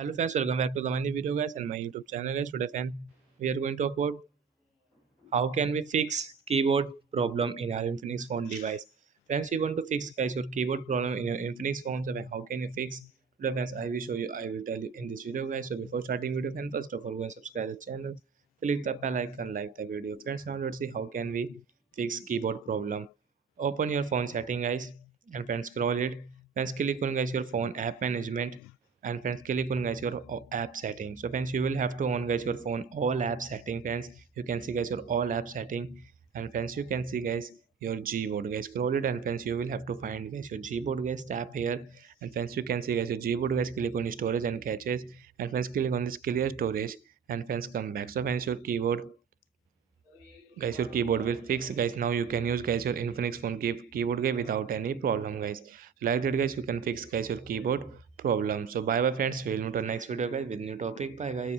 Hello friends, welcome back to the my new video guys and my YouTube channel guys. Today fan we are going to talk about how can we fix keyboard problem in our Infinix phone device. Friends, we want to fix guys your keyboard problem in your Infinix phone. So how can you fix? Today friends, I will tell you in this video guys. So before starting video, friends, first of all go and subscribe the channel, click the bell icon, like the video. Friends, now let's see how can we fix keyboard problem. Open your phone setting guys, and friends scroll it. Friends, click on guys your phone app management, and friends click on guys your app setting. So friends, you will have to on guys your phone all app setting. Friends, you can see guys your all app setting, and friends you can see guys your gboard guys. Scroll it, and friends you will have to find guys your gboard guys. Tap here, and friends you can see guys your gboard guys. Click on storage and caches, and friends click on this clear storage, and friends come back. So friends, your keyboard will fix guys. Now you can use guys your Infinix phone keyboard guys without any problem guys. So like that guys, you can fix guys your keyboard problem. So bye bye friends, we'll meet on next video guys with new topic. Bye guys.